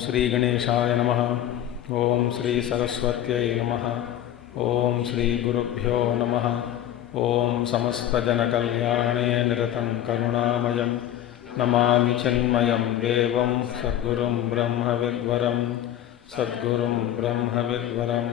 श्री गणेशाय नमः। ओम श्री सरस्वत्यै नमः। ओम श्री गुरुभ्यो नमः। ओम समस्तजनकल्याणे निरतं करुणामयं नमामि चिन्मयं देवं सद्गुरुं ब्रह्मविद्वरं सद्गुरुं ब्रह्मविद्वरम्।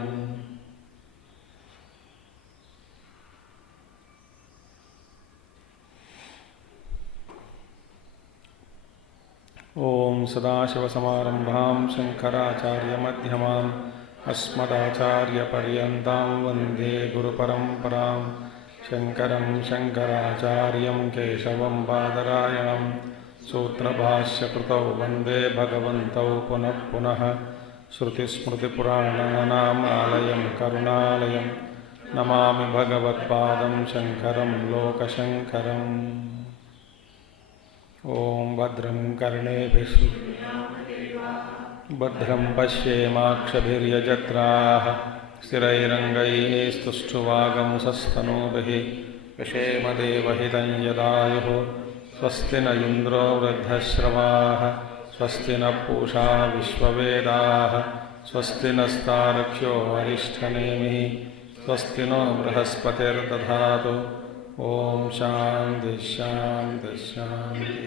ओम सदाशिवसमारंभां शंकराचार्यमध्यमाम् अस्मदाचार्यपर्यन्तां वन्दे गुरुपरम्परां। शंकरं शंकराचार्यं केशवं बादरायणं सूत्रभाष्यकृतौ वन्दे भगवन्तौ पुनः पुनः। श्रुतिस्मृतिपुराणानाम् आलयं करुणालयं नमामि भगवत्पादं शंकरं लोकशंकरम्। ओम भद्रं कर्णेभिः भद्रं पश्येमाक्षभिर्यजत्राः स्थिरैरङ्गैस्तुष्टुवागंसस्तनूभिः विषेमदेवहितं यदायुः। स्वस्ति न इन्द्रो वृद्धश्रवाः स्वस्ति न पूषा विश्ववेदाः स्वस्ति नस्तार्क्ष्यो अरिष्ठनेमिः स्वस्ति नो बृहस्पतिर्दधातु। ओम शांति शांति शांति।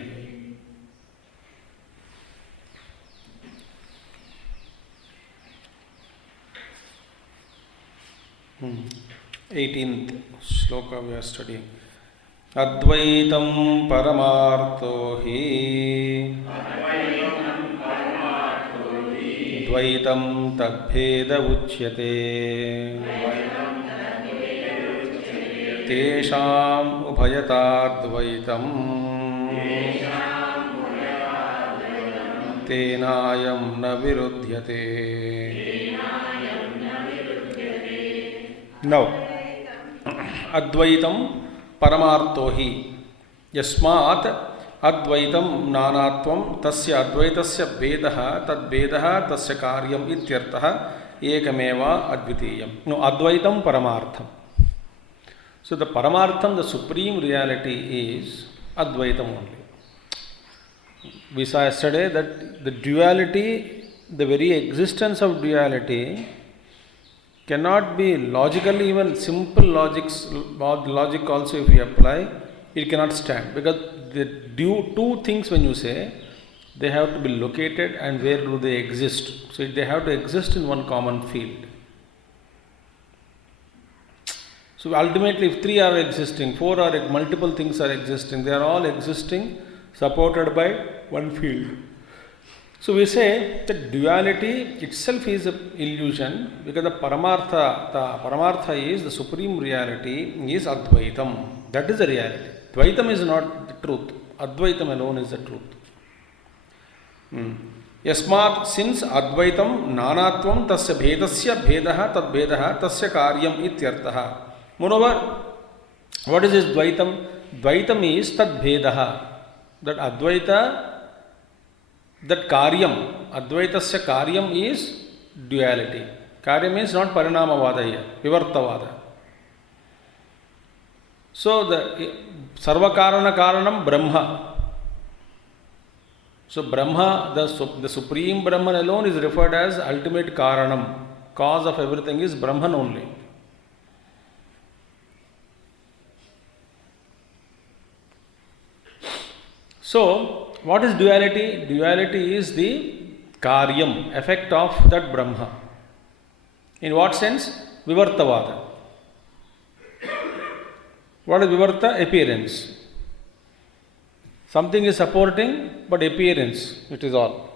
18th shloka we are studying. Advaitam paramartho hi Dvaitam tadbheda uchyate Tesham ubhayatadvaitam Tenayam na viruddhyate. Now, Advaitam paramartho hi Yasmat Advaitam nanatvam tasya advaitasya vedaha tad vedaha tasya karyam ityartaha ekameva advitiyam. No, Advaitam paramartham. So the Paramartham, the supreme reality is Advaitam only. We saw yesterday that the duality, the very existence of duality cannot be logically, even simple logic also if we apply, it cannot stand. Because the two things when you say, they have to be located and where do they exist. So they have to exist in one common field. So ultimately, if three are existing, four are multiple things are existing, they are all existing supported by one field. So we say that duality itself is an illusion because the Paramartha is the supreme reality is Advaitam. That is the reality. Dvaitam is not the truth. Advaitam alone is the truth. Yasmat, since Advaitam nanatvam tasya bhedasya bhedaha tad bhedaha tasya karyam ityartaha. Moreover, what is this Dvaitam? Dvaitam is tad bhedaha. That Advaita, that Karyam, Advaitasya Karyam is duality. Karyam means not Parinamavada here, Vivartavada. So the Sarvakarana Karanam Brahma. So Brahma, the supreme Brahman alone is referred as ultimate Karanam. Cause of everything is Brahman only. So, what is duality? Duality is the karyam, effect of that Brahma. In what sense? Vivartavada. What is Vivarta? Appearance. Something is supporting, but appearance, it is all.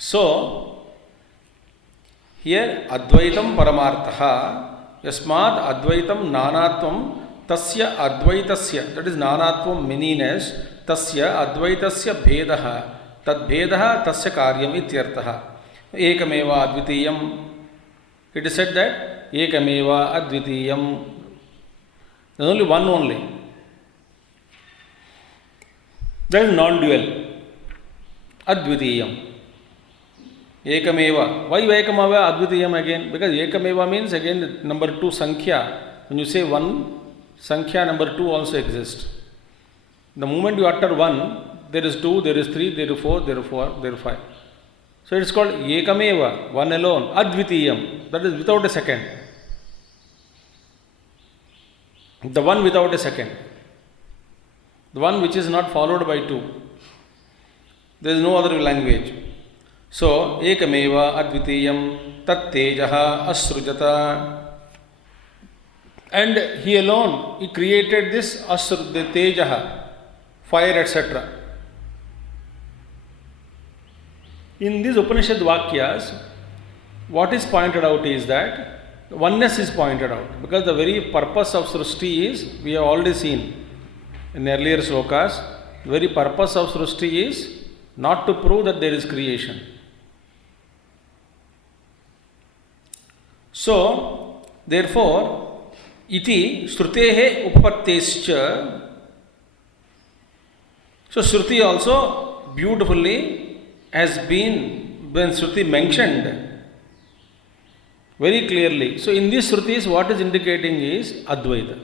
So, here Advaitam Paramartha, Yasmad Advaitam Nanatvam Tasya Advaitasya, that is Nanatvam manyness, Tasya Advaitasya Bhedaha, Tad Bhedaha Tasya Karyam Ityartaha. Ekameva Advitiyam. It is said that Ekameva Advitiyam. There is only one only. That is non-dual. Advitiyam. Ekameva. Why Ekameva Advitiyam again? Because Ekameva means again number 2 Sankhya. When you say one, Sankhya number 2 also exists. The moment you utter one, there is 2, there is 3, there is 4, there is 4, there is 5. So it is called Ekameva, one alone, Advitiyam, that is without a second. The one without a second. The one which is not followed by 2. There is no other language. So, Ekameva Advitiyam Tat Tejaha Asrujata. And he alone, he created this the Tejaha, fire, etc. In these Upanishad Vakyas, what is pointed out is that oneness is pointed out, because the very purpose of Srishti is, we have already seen in earlier slokas, the very purpose of Srishti is not to prove that there is creation. So, therefore, iti Shrutehe Upattescha. So, Shruti also beautifully has been, when Shruti mentioned very clearly. So, in these Shrutis, what is indicating is Advaita.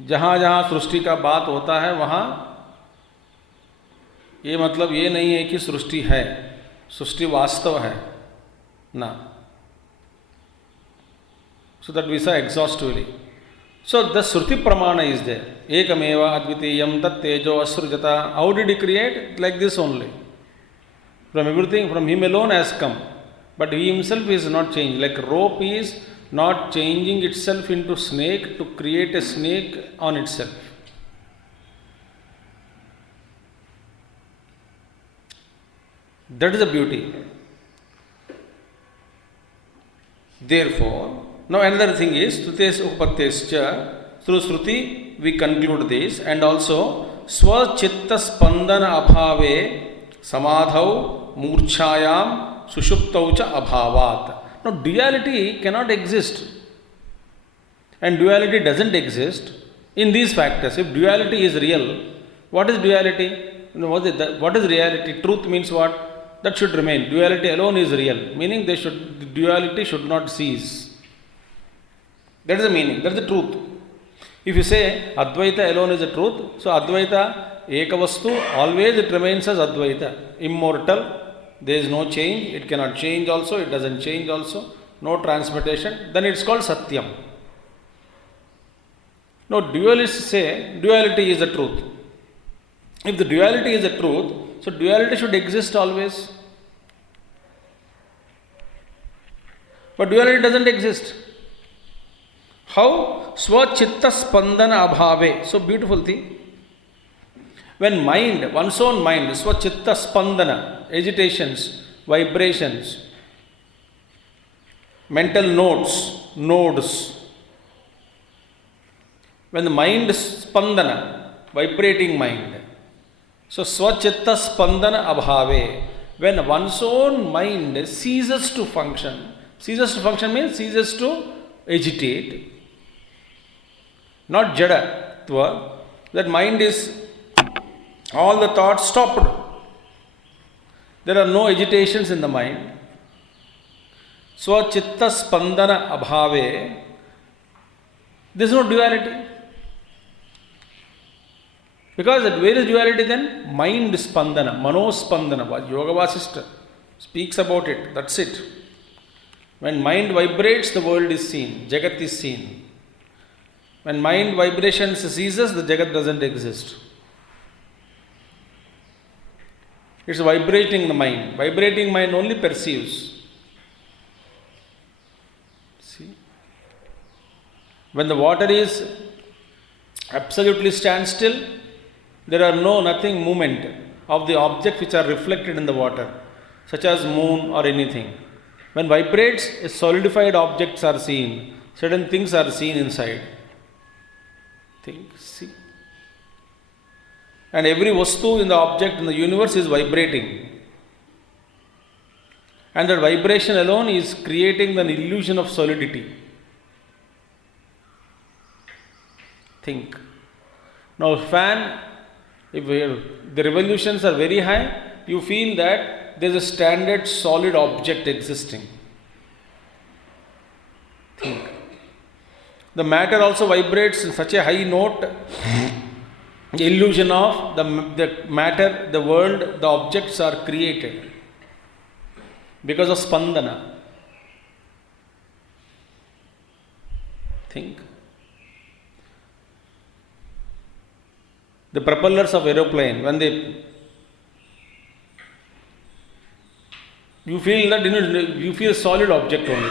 जहाँ जहाँ सृष्टि का बात होता है वहाँ ये मतलब ये नहीं है कि सृष्टि है, सृष्टि वास्तव है ना. So that we say exhaustively. So the Shruti Pramana is there. Ekameva Advitiyam Tat Tejo Asrujata. How did he create? Like this only. From everything, from him alone has come. But he himself is not changed. Like rope is not changing itself into snake to create a snake on itself. That is the beauty. Therefore, now another thing is, Shrutes Upattescha, through Shruti we conclude this, and also Swachitta Spandana Abhave Samadhau Murchayam Sushuptau cha Abhavat. Now duality cannot exist, and duality doesn't exist in these factors. If duality is real, what is duality? What is reality? Truth means what? That should remain. Duality alone is real, meaning duality should not cease. That is the meaning, that is the truth. If you say Advaita alone is the truth, so Advaita Ekavastu, always it remains as Advaita, immortal, there is no change, it cannot change also, it doesn't change also, no transmutation, then it's called Satyam. Now dualists say duality is the truth. If the duality is the truth, so duality should exist always. But duality doesn't exist. How? Swachitta Spandana Abhave. So beautiful thing. When mind, one's own mind, Swachitta Spandana, agitations, vibrations, mental nodes. When the mind Spandana, vibrating mind. So, Swachitta Spandana Abhave, when one's own mind ceases to function means ceases to agitate, not Jada, that mind is, all the thoughts stopped. There are no agitations in the mind. Swachitta Spandana Abhave, there is no duality. Because where is duality then? Mind spandana, mano spandana. Yoga Vasishtha speaks about it. That's it. When mind vibrates, the world is seen. Jagat is seen. When mind vibrations ceases, the Jagat doesn't exist. It's vibrating the mind. Vibrating mind only perceives. See? When the water is absolutely standstill, there are nothing movement of the objects which are reflected in the water, such as moon or anything. When vibrates, solidified objects are seen. Certain things are seen inside. Think, see. And every vastu in the object in the universe is vibrating. And that vibration alone is creating an illusion of solidity. Think. Now fan, if the revolutions are very high, you feel that there is a standard solid object existing. Think. The matter also vibrates in such a high note The illusion of the matter, the world, the objects are created because of spandana. Think. The propellers of aeroplane, when you feel that you feel solid object only.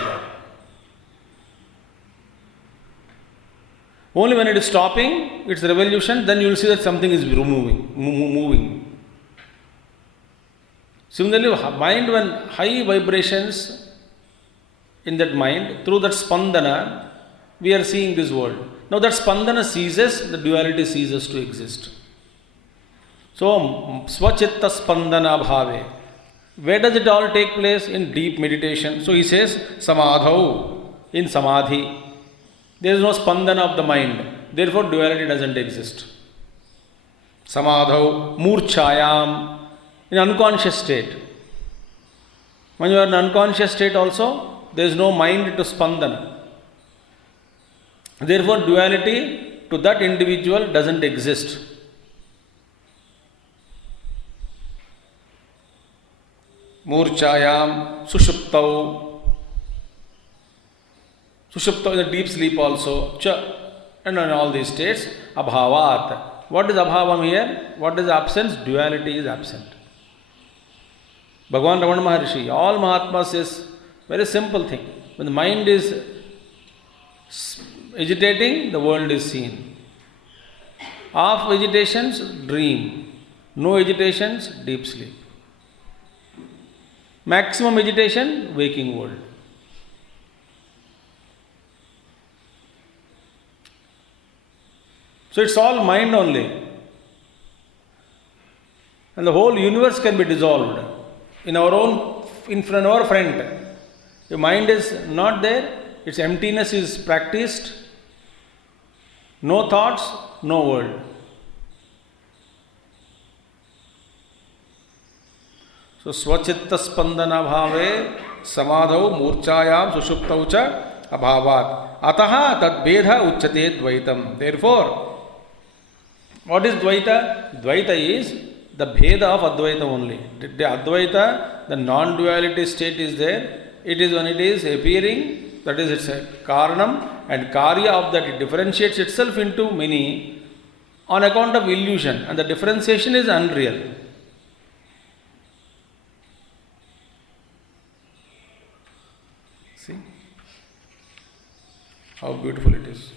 Only when it is stopping its revolution, then you will see that something is moving. Similarly, mind, when high vibrations in that mind, through that spandana, we are seeing this world. Now that spandana ceases, the duality ceases to exist. So, swachitta spandana bhave. Where does it all take place? In deep meditation. So he says, samadhau, in samadhi. There is no spandana of the mind. Therefore, duality doesn't exist. Samadhau, murchayam, in unconscious state. When you are in unconscious state also, there is no mind to spandana. Therefore, duality to that individual doesn't exist. Murchayam, sushuptau. Sushupta is a deep sleep also. Cha. And in all these states, abhavat. What is abhavam here? What is absence? Duality is absent. Bhagavan Ramana Maharshi, all Mahatmas says, very simple thing. When the mind is agitating, the world is seen. Off agitations, dream. No agitations, deep sleep. Maximum agitation, waking world. So it's all mind only. And the whole universe can be dissolved in front of our front. The mind is not there, its emptiness is practiced. No thoughts, no world. So swachitta spandana bhave samadhau murchayam sushuptau cha abhavat. Ataha tad bedha uchyate dvaitam. Therefore, what is Dvaita? Dvaita is the Bheda of Advaita only. The Advaita, the non-duality state is there. It is when it is appearing, that is its Karanam, and Karya of that it differentiates itself into many on account of illusion, and the differentiation is unreal. See how beautiful it is.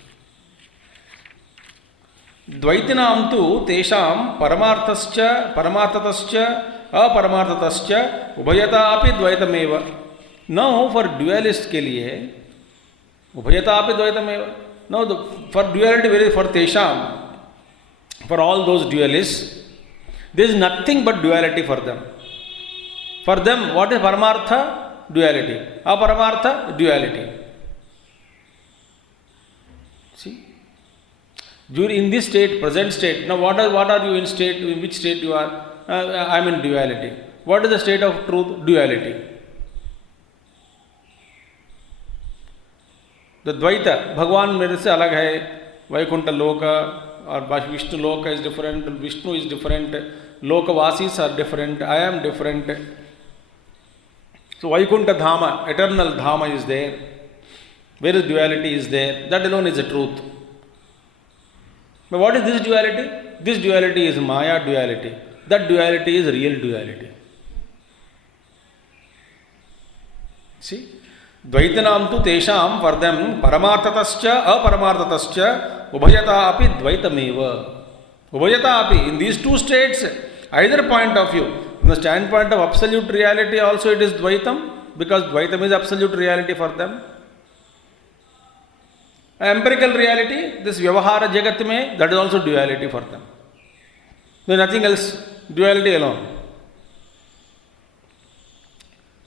Dvaitinam tu tesham paramarthascha aparamarthatascha ubhayata api dvaitameva. Now for dualist ke liye ubhayata api dvaitameva. Now for duality, for tesham, for all those dualists, there is nothing but duality for them. For them, what is paramartha? Duality. Aparamartha? Duality. See? In this state, present state, now what are you in state, in which state you are? I am in duality. What is the state of truth? Duality. The Dvaita, Bhagwan mere se alag hai, Vaikuntha Loka or Vishnu Loka is different, Vishnu is different, Lokavasis are different, I am different. So Vaikuntha Dhama, eternal Dhama is there. Where is duality is there? That alone is the truth. But what is this duality? This duality is Maya duality. That duality is real duality. See? Dvaitanam tu tesham for them paramarthatascha aparamarthatascha ubhayata api dvaitameva. Ubhayata api, in these two states, either point of view, from the standpoint of absolute reality also it is dvaitam, because dvaitam is absolute reality for them. Empirical reality, this vyavahara jagat mein, that is also duality for them. There is nothing else, duality alone.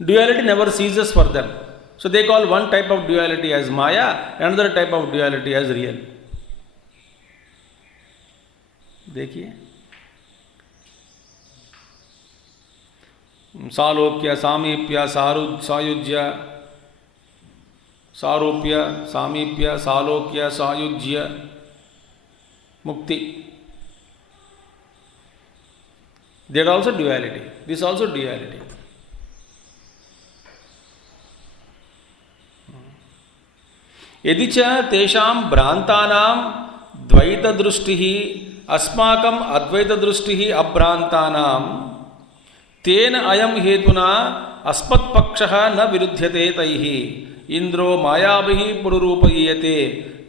Duality never ceases for them. So they call one type of duality as Maya, another type of duality as real. देखिए सालोक्य सामीप्य सायुज्य सारूप्य सामीप्य सालोक्य सायुज्य मुक्ति That also duality. This also duality. यदि च तेषां भ्रान्तानां द्वैतदृष्टिः अस्माकम् अद्वैतदृष्टिः अभ्रान्तानां तेन अयं हेतुना अस्मत्पक्षः न विरुध्यते तैः इंद्रो मायाभिः पुरुरूपयीयते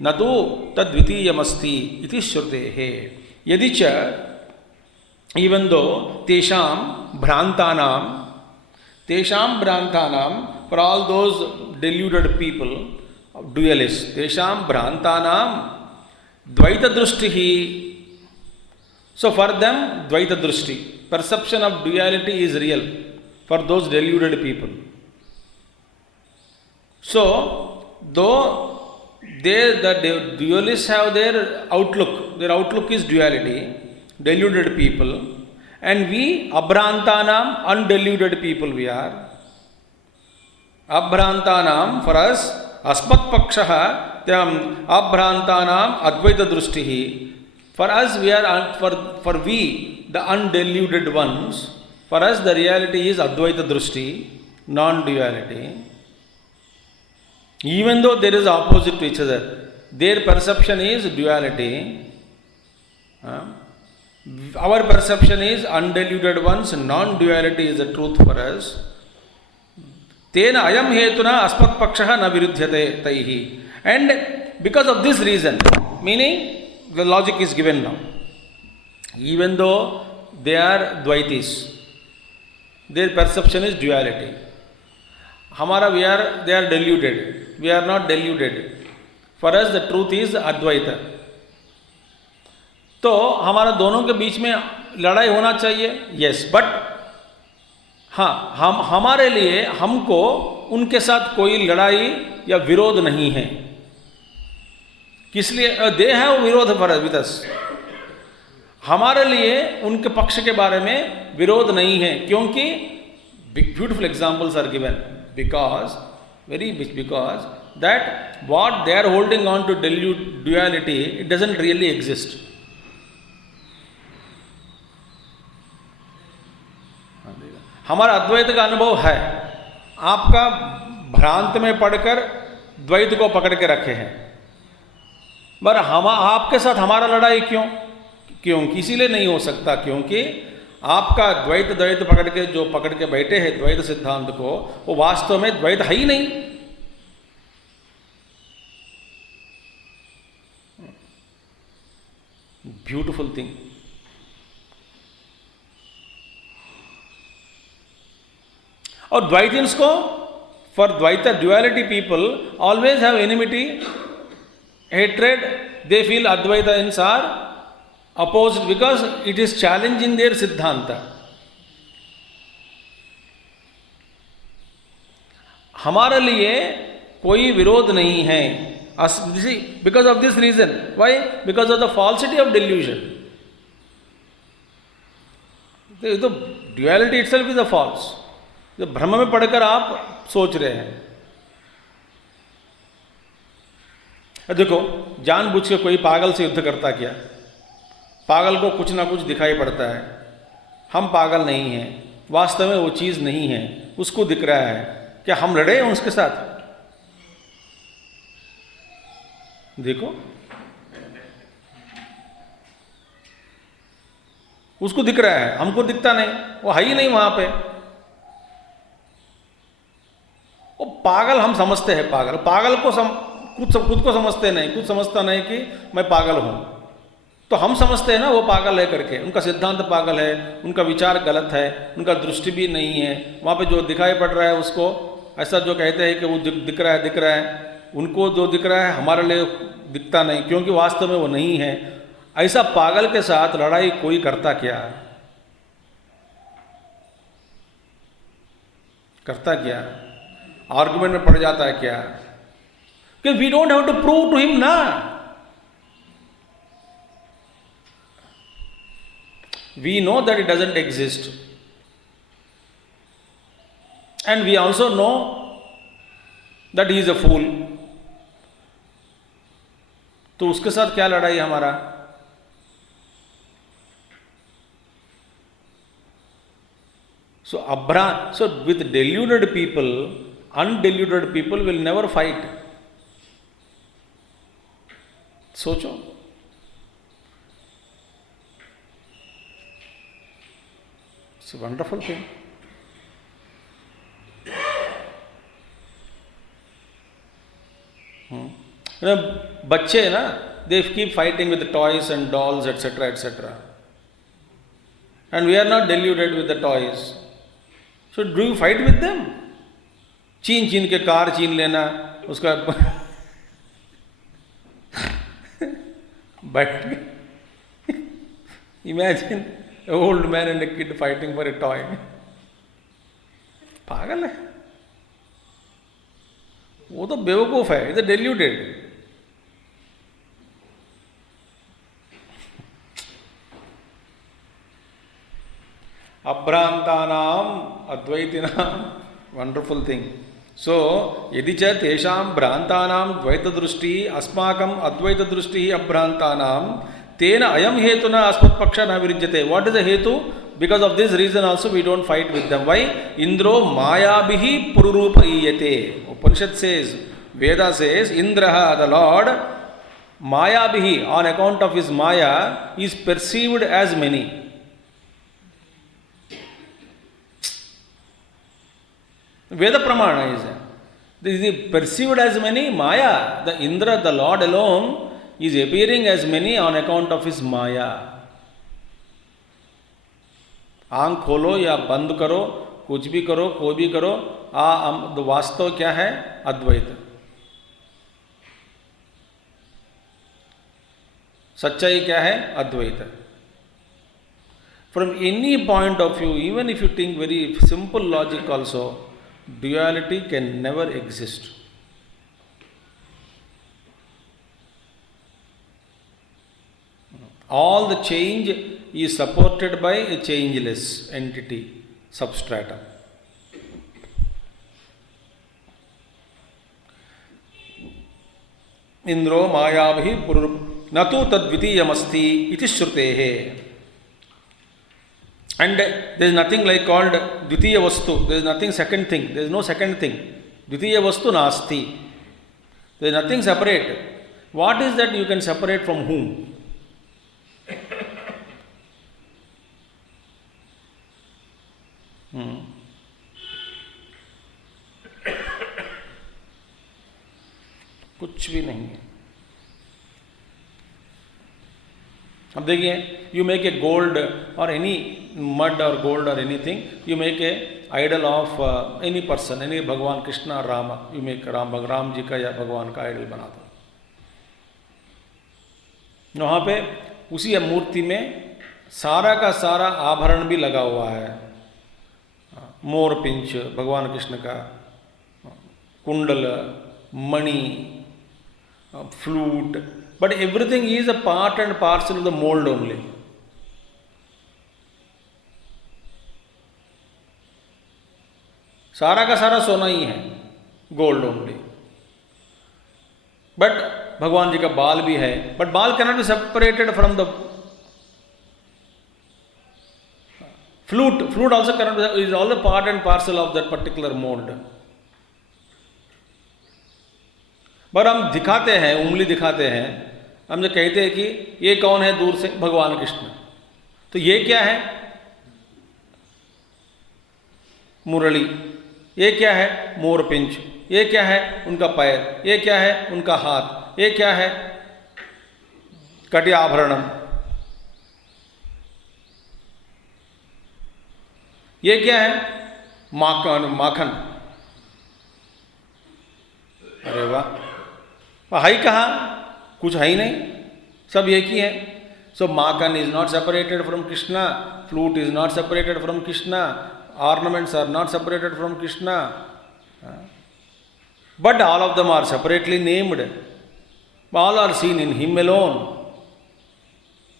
न तु तद्वितीयमस्ति इति श्रुतेः. यदि च even though tesham भ्रांतानां for all those deluded people, dualists, tesham भ्रांतानां द्वैत दृष्टि. So for them द्वैत दृष्टि, perception of duality is real for those deluded people. So though the dualists have their outlook is duality, deluded people, and we abhrantanam undeluded people, we are abhrantanam, for us asmat pakshah tam abhrantanam advaita drishtihi, for us we are for we the undeluded ones, for us the reality is advaita drishti, non duality. Even though there is opposite to each other, their perception is duality. Our perception is undiluted ones, non-duality is the truth for us. Tena ayam hetuna asmat pakshah na virudhyate taihi. And because of this reason, meaning the logic is given now. Even though they are dvaitis, their perception is duality. They are deluded. We are not deluded. For us the truth is advaita. तो हमारा दोनों के बीच में लड़ाई होना चाहिए, yes, but हाँ, हमारे लिए हमको उनके साथ कोई लड़ाई या विरोध नहीं है. किस लिए? दे हैव विरोध विद अस. हमारे लिए उनके पक्ष के बारे में विरोध नहीं है, क्योंकि beautiful examples are given, because that what they are holding on to duality, it doesn't really exist. हमारा अद्वैत का अनुभव है, आपका भ्रांत में पड़कर द्वैत को पकड़ के रखे हैं, पर आपके साथ हमारा लड़ाई क्यों इसीलिए नहीं हो सकता क्योंकि आपका द्वैत पकड़ के बैठे हैं द्वैत सिद्धांत को, वो वास्तव में द्वैत है ही नहीं. Beautiful thing. और द्वैतिन्स को, for Dvaita duality people always have enmity, hatred. They feel Advaitins are opposed because it is challenging their siddhanta. हमारे लिए कोई विरोध नहीं है, because of this reason. Why? Because of the falsity of delusion. तो duality itself is a false. जो भ्रम में पढ़कर आप सोच रहे हैं. देखो, जानबूझ के कोई पागल से युद्ध करता क्या? पागल को कुछ ना कुछ दिखाई पड़ता है. हम पागल नहीं हैं, वास्तव में वो चीज़ नहीं है, उसको दिख रहा है. क्या हम लड़े हैं उसके साथ? देखो, उसको दिख रहा है, हमको दिखता नहीं, वो है ही नहीं वहां पे. वो पागल हम समझते हैं. पागल को खुद को समझते नहीं, खुद समझता नहीं कि मैं पागल हूं. तो हम समझते हैं ना वो पागल है करके. उनका सिद्धांत पागल है, उनका विचार गलत है, उनका दृष्टि भी नहीं है. वहां पे जो दिखाई पड़ रहा है उसको ऐसा जो कहते हैं कि वो दिख रहा है, उनको जो दिख रहा है हमारे लिए दिखता नहीं, क्योंकि वास्तव में वो नहीं है. ऐसा पागल के साथ लड़ाई कोई करता क्या? आर्गुमेंट में पड़ जाता है क्या? कि we don't have to prove to him ना. We know that it doesn't exist, and we also know that he is a fool. तो उसके साथ क्या लड़ाई हमारा? So so with deluded people, undeluded people will never fight. सोचो, it's a wonderful thing. बच्चे है ना, they keep fighting with the toys and dolls, etc., etc. And we are not deluded with the toys. So do you fight with them? छीन छीन के car छीन लेना, उसका बैठ imagine an old man and a kid fighting for a toy. पागल है वो, तो बेवकूफ है, इज deluded. अभ्रांतानाम अद्वैतिनाम, वंडरफुल थिंग. सो यदि च तेषां भ्रांतानां द्वैतदृष्टि अस्माकम् अद्वैतदृष्टिः अभ्रांतानां तेन अयं हेतुना अस्मत्पक्षः न विरुध्यते. व्हाट इज द हेतु? Because of this reason also we don't fight with them. Why? इंद्रो मायाभिः पुरुरूपयीयते. उपनिषद सेज, वेदा सेज, इंद्रः द लॉर्ड मायाभिः, on account of his Maya, is perceived as many. Veda Pramana is perceived as many Maya. The Indra, the Lord alone, is appearing as many on account of his Maya. आंख खोलो या बंद करो, कुछ भी करो, कोई भी करो, वास्तव क्या है? अद्वैत. सच्चाई क्या है? अद्वैत. From any point of view, even if you think very simple logic also, duality can never exist. All the change is supported by a changeless entity, substratum. इंद्रो मायाभिः पुरुरूप न तु तद्वितीयमस्ति इति श्रुतेः. And there is nothing like called Dvitiya Vastu. There is nothing second thing. There is no second thing. Dvitiya Vastu Nasti. There is nothing separate. What is that you can separate from whom? कुछ भी नहीं है. अब देखिए, you make a gold or any mud or gold or anything, you make a idol of any person, any भगवान कृष्ण और Ram, you make Ram ji का या भगवान का आइडल बना दो. वहाँ पे उसी मूर्ति में सारा का सारा आभरण भी लगा हुआ है. मोर पिंच भगवान कृष्ण का, कुंडल, मणि, flute, but everything is a part and parcel of the mold only. सारा का सारा सोना ही है, गोल्ड ओनली. बट भगवान जी का बाल भी है, बट बाल cannot be separated from the flute. Flute also cannot be, is all the part and parcel of that particular mold. पर हम दिखाते हैं, उंगली दिखाते हैं, हम जो कहते हैं कि ये कौन है दूर से? भगवान कृष्ण. तो ये क्या है? मुरली. ये क्या है? मोरपिंच. ये क्या है? उनका पैर. ये क्या है? उनका हाथ. ये क्या है? कटी आभरणम. ये क्या है? माखन. अरे वाह, है कहाँ? कुछ है ही नहीं, सब एक ही है. So makhan is not separated from Krishna, flute is not separated from Krishna, ornaments are not separated from Krishna, but all of them are separately named. All are seen in him alone,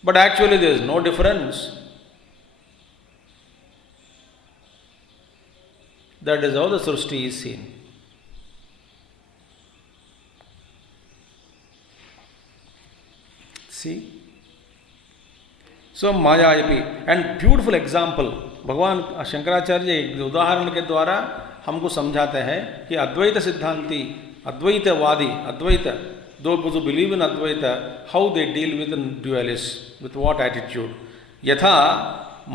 but actually there is no difference. That is how the srishti is seen. See? So Maya Yapi. And beautiful example. भगवान शंकराचार्य एक उदाहरण के द्वारा हमको समझाते हैं कि अद्वैत सिद्धांती, अद्वैतवादी, अद्वैत, those who believe in Advaita, how they deal with dualists, with what attitude. यथा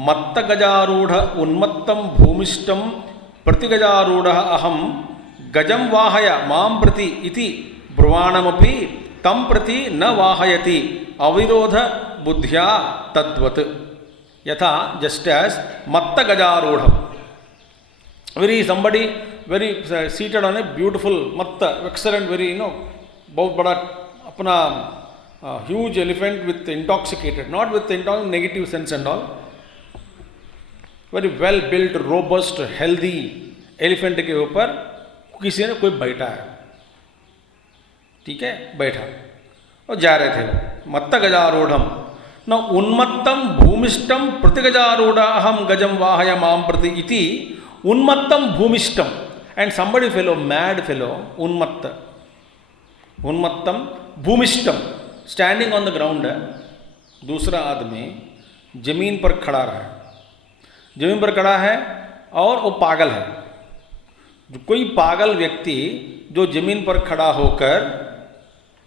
मत्त गजारूढ़ उन्मत्तम भूमिष्ठम प्रतिगजारूढ़ अहम गजम वाहय माम प्रति इति ब्रुवाणमपि तम प्रति न वाहयति अविरोध बुद्ध्या तद्वत्. यथा, just as मत्त गजारूढ़, somebody very seated on a beautiful matta, excellent, very बहुत बड़ा अपना huge elephant with intoxicated, not with negative sense and all, very well built, robust, healthy elephant के ऊपर किसी ने कोई बैठा है, ठीक है, बैठा और जा रहे थे. मत्त गजारूढ़म न उन्मत्तम भूमिष्ठम प्रतिगजारूढ़ अहम गजम वाहय माम प्रति इति उन्मत्तम भूमिष्ठम. And somebody fellow, mad fellow, उन्मत्तम भूमिष्ठम, स्टैंडिंग ऑन द ग्राउंड है. दूसरा आदमी जमीन पर खड़ा रहा है, जमीन पर खड़ा है और वो पागल है. कोई पागल व्यक्ति जो जमीन पर खड़ा होकर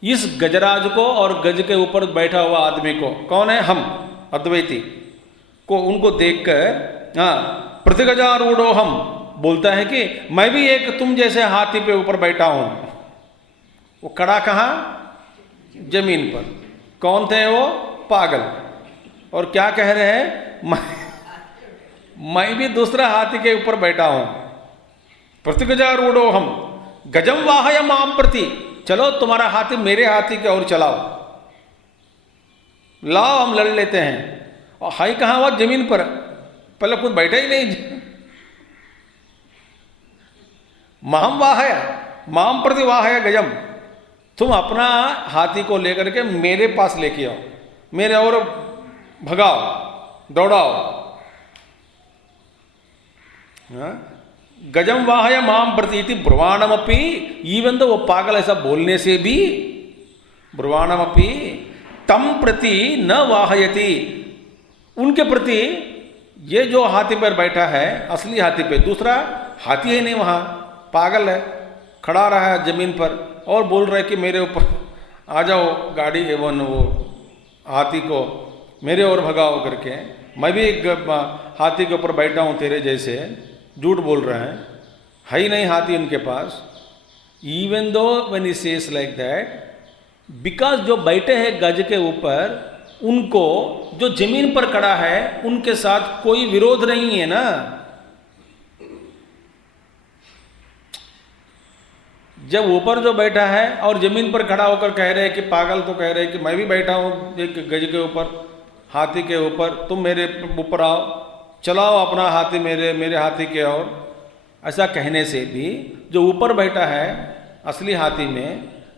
इस गजराज को और गज के ऊपर बैठा हुआ आदमी को, कौन है, हम अद्वैती को, उनको देखकर प्रतिगजारूढ़ो हम बोलता है कि मैं भी एक तुम जैसे हाथी पे ऊपर बैठा हूं. वो खड़ा कहाँ, जमीन पर. कौन थे वो, पागल. और क्या कह रहे हैं, मैं भी दूसरा हाथी के ऊपर बैठा हूं. प्रतिगजारूढ़ो हम गजम वाहय माम प्रति, चलो तुम्हारा हाथी मेरे हाथी के और चलाओ, लाओ हम लड़ लेते हैं. और हाई कहाँ हुआ, जमीन पर, पहले खुद बैठा ही नहीं. माम वाहय माम प्रति वाहय गजम, तुम अपना हाथी को लेकर के मेरे पास लेके आओ, मेरे और भगाओ, दौड़ाओ. गजम वाहय माम प्रति इति ब्रुवाणमपि, इवन तो वो पागल ऐसा बोलने से भी, ब्रुवाणमपि तम प्रति न वाहयति, उनके प्रति, ये जो हाथी पर बैठा है असली हाथी पे, दूसरा हाथी है नहीं, वहाँ पागल है, खड़ा रहा है जमीन पर और बोल रहा है कि मेरे ऊपर आ जाओ, गाड़ी एवं वो हाथी को मेरे और भगाओ करके. मैं भी एक हाथी के ऊपर बैठा हूँ तेरे जैसे. झूठ बोल रहे हैं, है ही नहीं हाथी उनके पास. Even though when he says like that, because जो बैठे हैं गज के ऊपर, उनको जो जमीन पर खड़ा है उनके साथ कोई विरोध नहीं है ना. जब ऊपर जो बैठा है और जमीन पर खड़ा होकर कह रहे हैं कि पागल तो कह रहे हैं कि मैं भी बैठा हूँ एक गज के ऊपर, हाथी के ऊपर, तुम मेरे ऊपर आओ, चलाओ अपना हाथी मेरे हाथी के और, ऐसा कहने से भी जो ऊपर बैठा है असली हाथी में,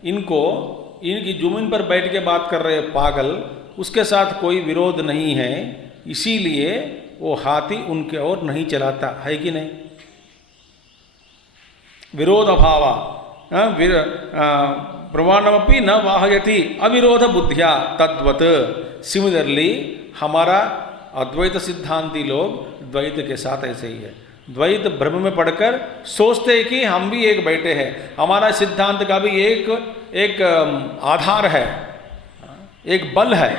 इनकी जमीन पर बैठ के बात कर रहे पागल, उसके साथ कोई विरोध नहीं है. इसीलिए वो हाथी उनके ओर नहीं चलाता है कि नहीं. विरोध अभावा प्रमाणमपि न वाहयति अविरोध बुद्धिया तद्वत्. सिमिलरली हमारा अद्वैत सिद्धांती लोग द्वैत के साथ ऐसे ही है. द्वैत भ्रम में पढ़कर सोचते हैं कि हम भी एक बैठे हैं. हमारा सिद्धांत का भी एक आधार है, एक बल है.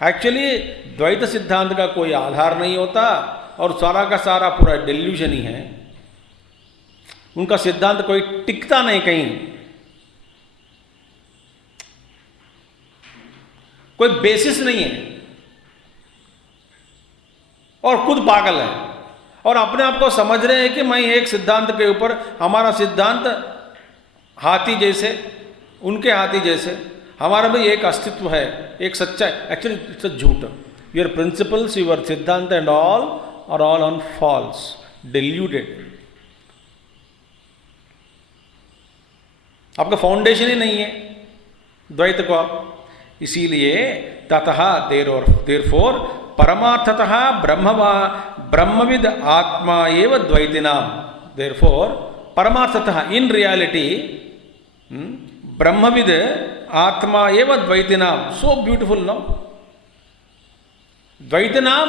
एक्चुअली द्वैत सिद्धांत का कोई आधार नहीं होता और सारा का सारा पूरा डिल्यूजन ही है. उनका सिद्धांत कोई टिकता नहीं कहीं, कोई बेसिस नहीं है और खुद पागल है और अपने आप को समझ रहे हैं कि मैं एक सिद्धांत के ऊपर, हमारा सिद्धांत हाथी जैसे, उनके हाथी जैसे, हमारा भी एक अस्तित्व है, एक सच्चा. एक्चुअली इट्स अ झूठ. योर प्रिंसिपल्स, योर सिद्धांत and all are all on false, diluted. आपका फाउंडेशन ही नहीं है द्वैत को. इसीलिए ततः देयरफॉर परमार्थतः ब्रह्मविद आत्मा एव द्वैतिनाम. देयरफॉर परमार्थतः, इन रियलिटी, ब्रह्मविद आत्मा एव द्वैतिनाम. So beautiful no. द्वैतिनाम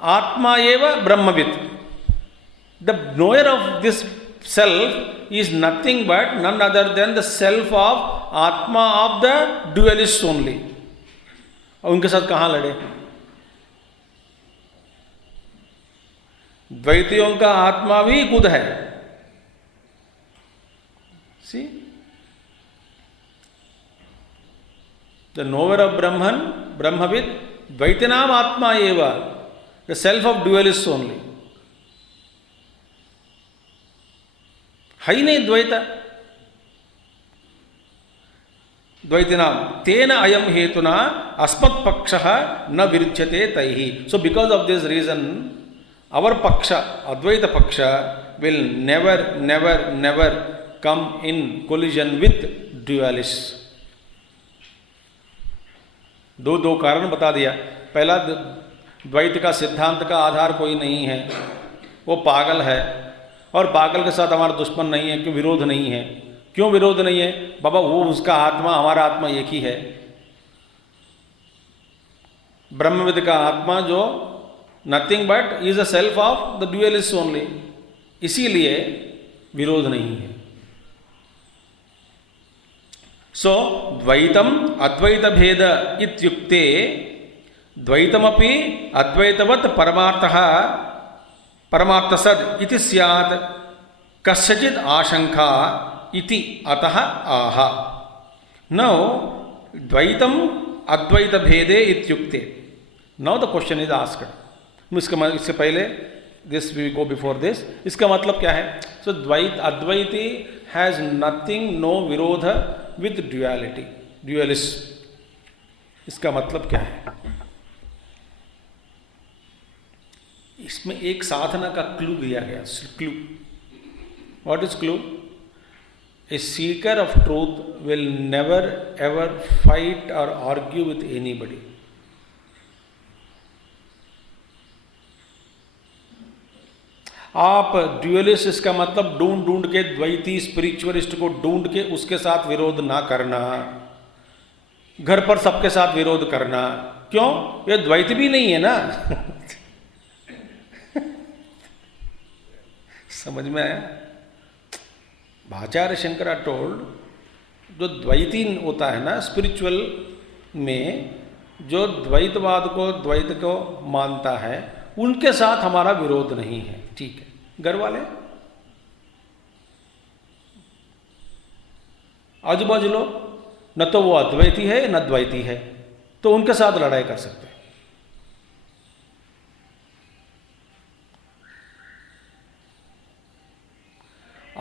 Atma eva Brahmavid. The knower of this self is nothing but none other than the self of Atma of the dualists only. और उनके साथ कहाँ लड़े? द्वैतियों का आत्मा भी खुद है. See? The knower of Brahman, Brahmavid, Dvaitinam Atma eva, the self of dualists only. है ही नहीं द्वैत. द्वैतिनाम तेन अयम हेतुना अस्मत् पक्षः न विरुच्यते तैहि. So because of this reason, our paksha, Advaita paksha, will never come in collision with dualists. दो कारण बता दिया. पहला, द्वैत का सिद्धांत का आधार कोई नहीं है, वो पागल है, और पागल के साथ हमारा दुश्मन नहीं है. क्यों विरोध नहीं है? क्यों विरोध नहीं है? बाबा वो उसका आत्मा हमारा आत्मा एक ही है. ब्रह्मविद का आत्मा जो nothing but is a self of the dualist only, इसीलिए विरोध नहीं है. सो द्वैतम अद्वैत भेद इत्युक्ते द्वैतमपि अद्वैतवत् परमार्थः परमार्थसद इति स्यात् कस्यचित् आशंका इति अतः आह. नौ द्वैतम अद्वैत भेदे इत्युक्ते. Now the question is asked. इससे पहले this we go before this. इसका मतलब क्या है? सो द्वैत अद्वैती हैज नथिंग, नो विरोध विद ड्युअलिटी, ड्युअलिस्ट. इसका मतलब क्या है? इसमें एक साधना का क्लू दिया गया. Clue. What is clue? A seeker of truth will never ever fight or argue with anybody. आप ड्यूअलिस्ट, इसका मतलब ढूंढ के द्वैती स्पिरिचुअलिस्ट को ढूंढ के उसके साथ विरोध ना करना, घर पर सबके साथ विरोध करना. क्यों? ये द्वैत भी नहीं है ना. समझ में आया? भाचार्य शंकरा टोल्ड, जो द्वैती होता है ना स्पिरिचुअल में, जो द्वैतवाद को, द्वैत को मानता है, उनके साथ हमारा विरोध नहीं है. ठीक है. घर वाले, आजू बाजू लोग, न तो वो अद्वैती है न द्वैती है, तो उनके साथ लड़ाई कर सकते हैं.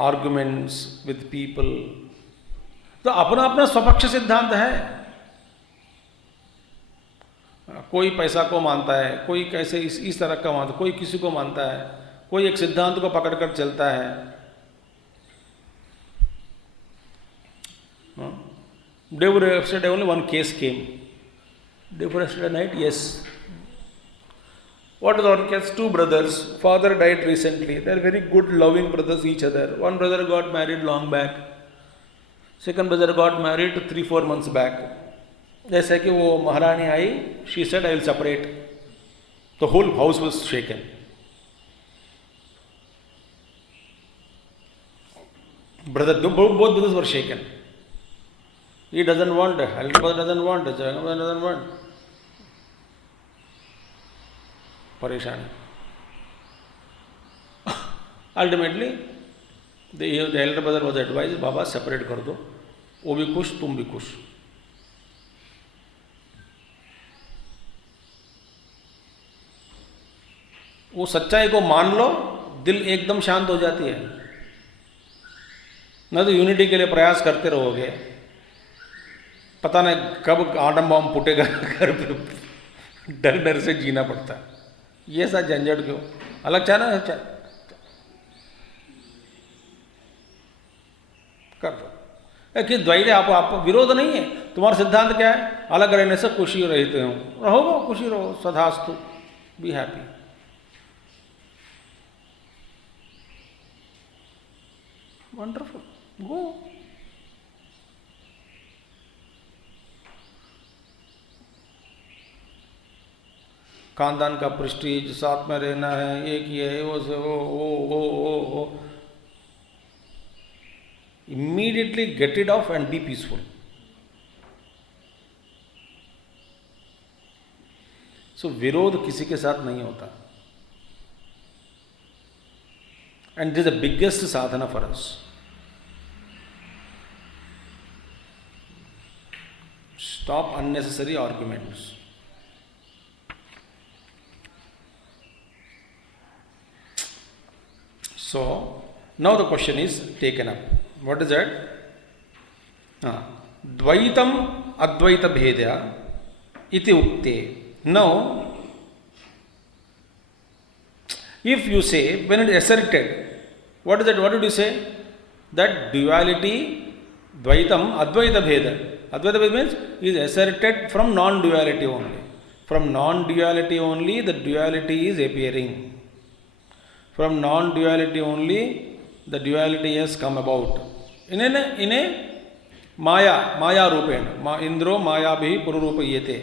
आर्गुमेंट्स विद पीपल, तो अपना अपना स्वपक्ष सिद्धांत है. कोई पैसा को मानता है, कोई कैसे इस तरह का मानता, कोई किसी को मानता है, कोई एक सिद्धांत को पकड़कर चलता है. Day before yesterday only one case came. Day before yesterday night, yes. What is one case? Two brothers, father died recently. They are very good, loving brothers each other. One brother got married long back. Second brother got married 3-4 months back. जैसे कि वो महारानी आई, she said I will separate. The whole house was shaken. Both brothers were shaken. He doesn't want, elder brother doesn't want, the younger brother doesn't want. परेशानी. Ultimately, the elder brother was advised, Baba separate कर दो, वो भी खुश, तुम भी खुश. वो सच्चाई को मान लो, दिल एकदम शांत हो जाती है. न तो यूनिटी के लिए प्रयास करते रहोगे, पता नहीं कब आटम बम फूटेगा, घर पे डर डर से जीना पड़ता है. ये सा झंझट क्यों? अलग चाहना है, कर दो. कि द्वैत आप विरोध नहीं है. तुम्हारा सिद्धांत क्या है? अलग रहने से खुशी रहते हो, रहो, खुशी रहो, सदास्तु, बी हैप्पी. वंडरफुल, गो. खानदान का प्रेस्टीज, साथ में रहना है, एक ही है, वो immediately get it off and be peaceful. So विरोध किसी के साथ नहीं होता. And this is the biggest sadhana for us. Stop unnecessary arguments. So, now the question is taken up. What is that? Dvaitam Advaita Bhedya iti ukte. Now, if you say, when it is asserted, what is that? What did you say? That duality, Dvaitam Advaita Bhedya. Advaita Bheda means is asserted from non-duality only. From non-duality only, the duality is appearing. From non-duality only, the duality has come about. In a Maya Rupena. Indro Maya Bhi Pururupayate.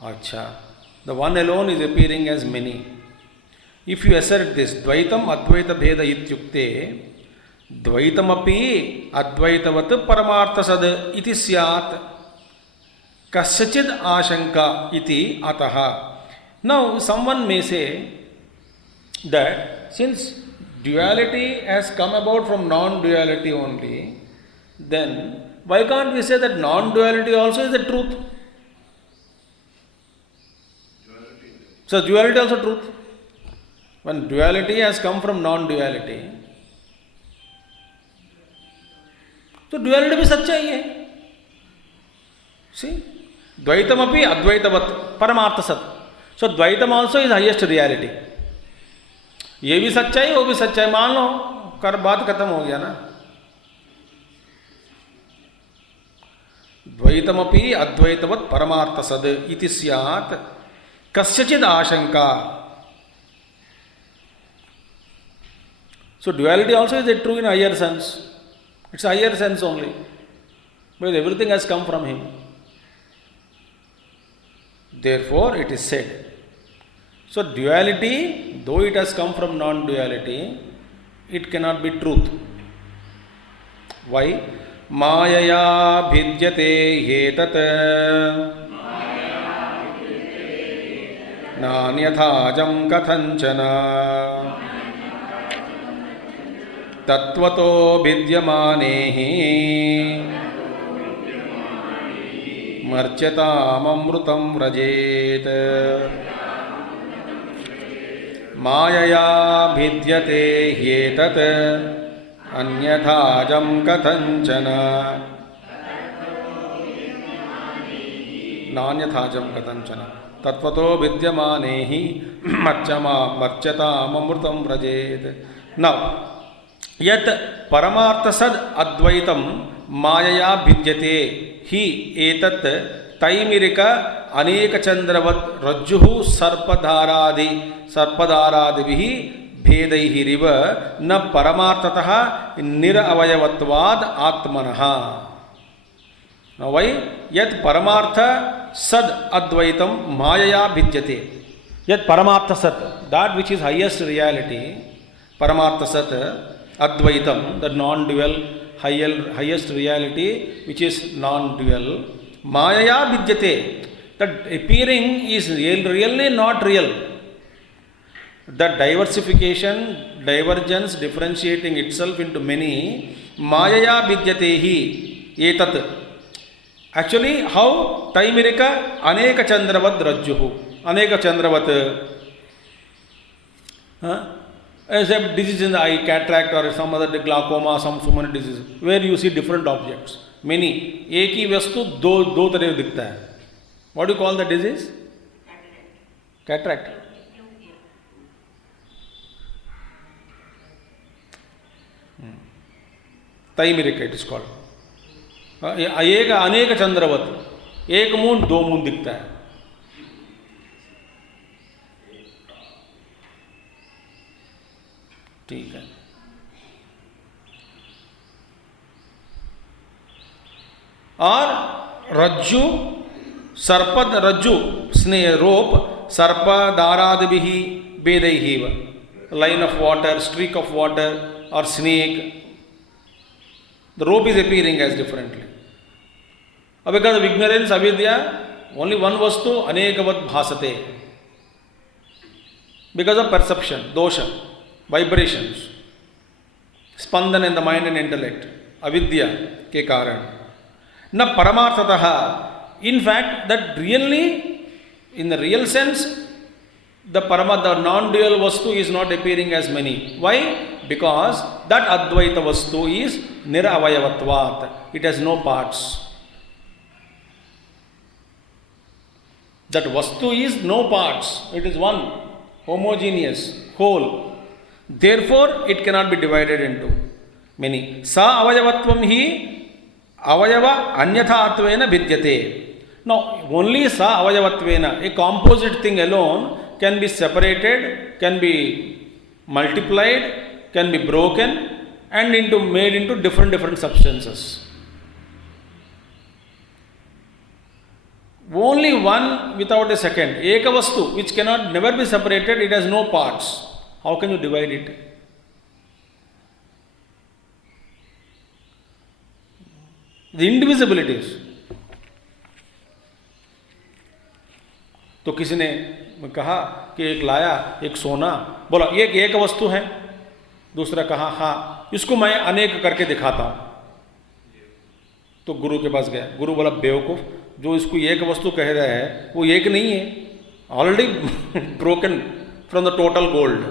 Acha. The one alone is appearing as many. If you assert this, Dvaitam Advaita Bheda Ityukte, द्वैतमपि अद्वैतवत् परमार्थसद् इति स्यात् कस्यचिद् आशंका इति अतः. Now someone may say that since duality has come about from non-duality only, then why can't we say that non-duality also is the truth? So duality also truth. When duality has come from non-duality, तो duality भी सच्चाई है. सी द्वैतमपि अद्वैतवत् परमार्थ सत. सो द्वैतम also is highest reality. ये भी सच्चाई, वो भी सच्चाई, मान लो, कर बात खत्म हो गया ना. द्वैतमपि अद्वैतवत् परमार्थ सद इति स्यात् कस्यचिद् आशंका. So duality also is true in higher sense. It's a higher sense only, because everything has come from him. Therefore, it is said. So, duality, though it has come from non-duality, it cannot be truth. Why? Mayaya bhidyate hetat nanyatha kathanchana तत्वतो विद्यमाने हि मर्च्यताममृतं व्रजेत. मायया भिद्यते ह्येतत् अन्यथाजं कथञ्चन नान्यथाजं कथञ्चन तत्वतो विद्यमाने हि मर्च्यताममृतं व्रजेत. Now, यत परमार्थ सद अद्वैतम मायया भिद्यते ही एतत् तैमिरिक अनेक चंद्रवत् रज्जुः सर्पधारादिभिः भेदैहिरिव न परमार्थतः निरअवयवत्वाद् आत्मनः. वै यत् परमार्थ सद अद्वैतम मायया भिद्यते. यत् परमार्थ सत, that which is highest reality, परमार्थ सत Advaitam, the non-dual, highest reality, which is non-dual. Mayaya vidyate, that appearing is really not real. The diversification, divergence, differentiating itself into many, Mayaya vidyate hi etat. Actually, how? Taimirika aneka chandravat rajjuhu. Aneka chandravat. As a disease in the eye, cataract or some other glaucoma, some so many diseases, where you see different objects, many. एक ही वस्तु दो तरह दिखता है. What do you call the disease? Cataract. Taimirika it is called. एक अनेक चंद्रवत, एक moon दो मून दिखता है. ठीक है. और रज्जु सर्पद रज्जु स्नेह रोप सर्प दारादिभिः भेदैः line of water, streak of water or snake, the rope is appearing as differently. Because of ignorance, avidya, only one vastu anekavad bhasate. Because of perception, dosha, vibrations, spandan in the mind and intellect, avidya ke karan. Na paramarthataha, in fact, that really, in the real sense, the non-dual vastu is not appearing as many. Why? Because that advaita vastu is niravayavattvat. It has no parts. That vastu is no parts. It is one, homogeneous, whole. Therefore, it cannot be divided into many. Sa avayavatvam hi avayava anyathatvena vidyate. Now, only sa avayavatvena, a composite thing alone, can be separated, can be multiplied, can be broken and made into different substances. Only one without a second. Eka vastu, which cannot never be separated, it has no parts. How can you divide it? The indivisibilities. तो किसी ने कहा कि एक लाया एक सोना, बोला ये एक वस्तु है, दूसरा कहा हाँ इसको मैं अनेक करके दिखाता हूं। तो गुरु के पास गया, गुरु बोला बेवकूफ, जो इसको एक वस्तु कह रहा है वो एक नहीं है, already broken from the total gold.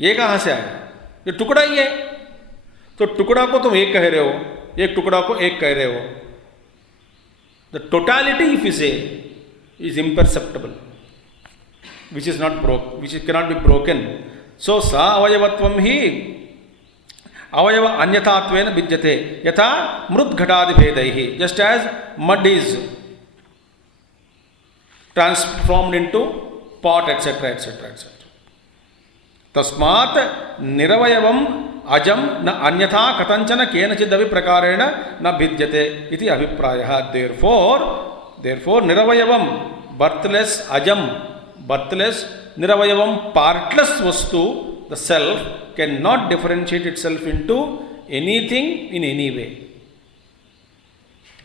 ये कहां से आया? ये टुकड़ा ही है। तो टुकड़ा को तुम एक कह रहे हो, एक टुकड़ा को एक कह रहे हो। The totality, if you say, is imperceptible, which is not which cannot be broken. So, sa avayavatvam hi avayava anyathatvena vidyate yatha mrud ghatadi bhedaihi. Just as mud is transformed into pot, etc., etc., etc. Tasmat niravayavam ajam na anyatha katanchana kenachidavi prakarena na vidyate iti abhiprayah. Therefore niravayavam, birthless, ajam, birthless, niravayavam, partless vastu, the self cannot differentiate itself into anything in any way.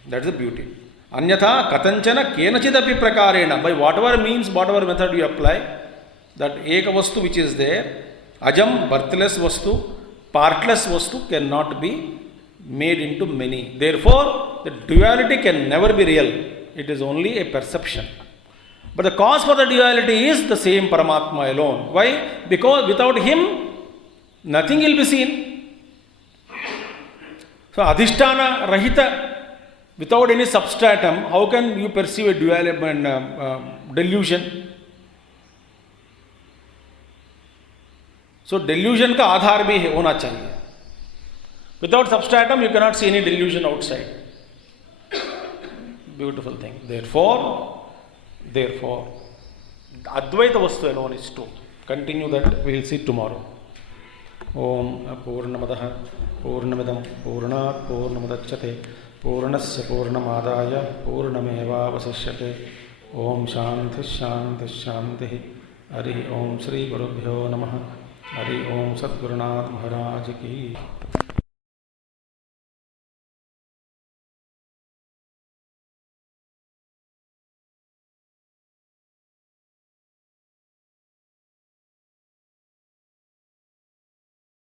That is the beauty. Anyatha katanchana kenachidavi prakarena, by whatever means, whatever method you apply, that eka vastu which is there, ajam, birthless vastu, partless vastu cannot be made into many. Therefore, the duality can never be real. It is only a perception. But the cause for the duality is the same Paramatma alone. Why? Because without him, nothing will be seen. So, adhisthana rahita, without any substratum, how can you perceive a delusion? So delusion का आधार भी होना चाहिए. Without substratum, you cannot see any delusion outside. Beautiful thing. Therefore, Advaita vastu alone is true. Continue that. We will see tomorrow. Om Purnamadaha Purnamidam Purnat Purnamadachyate Purnasya Purnamadaya Purnameva Vasishyate. Om Shanti Shanti Shanti. Hari Om Shri Gurubhyo Namaha. Hari ओम सद्गुरुनाथ महाराज की।